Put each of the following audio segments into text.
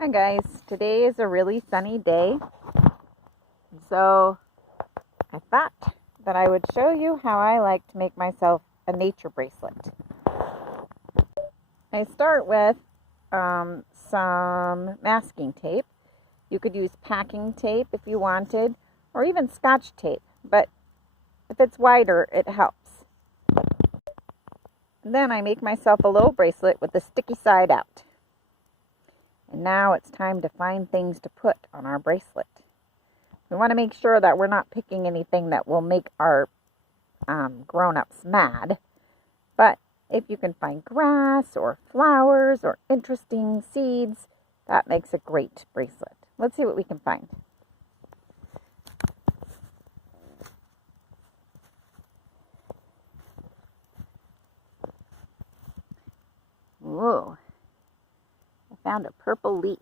Hi guys, today is a really sunny day, so I thought that I would show you how I like to make myself a nature bracelet. I start with some masking tape. You could use packing tape if you wanted, or even Scotch tape, but if it's wider it helps. And then I make myself a little bracelet with the sticky side out. And now it's time to find things to put on our bracelet. We want to make sure that we're not picking anything that will make our grown-ups mad. But if you can find grass or flowers or interesting seeds, that makes a great bracelet. Let's see what we can find. Whoa. Found a purple leaf.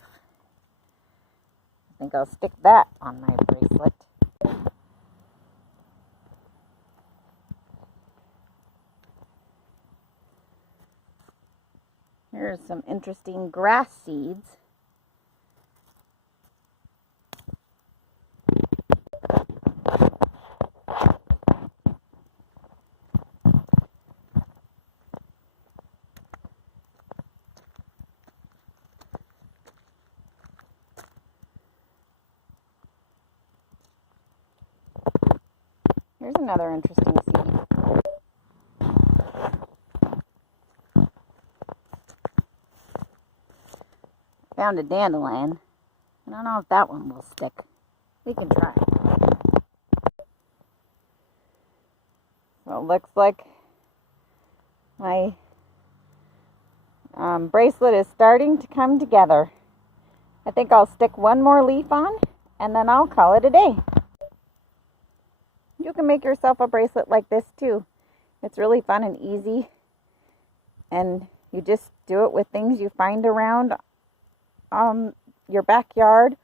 I think I'll stick that on my bracelet. Here's some interesting grass seeds. Here's another interesting seed. Found a dandelion. I don't know if that one will stick. We can try. So it looks like my bracelet is starting to come together. I think I'll stick one more leaf on and then I'll call it a day. You can make yourself a bracelet like this too. It's really fun and easy. And you just do it with things you find around your backyard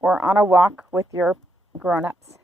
or on a walk with your grown-ups.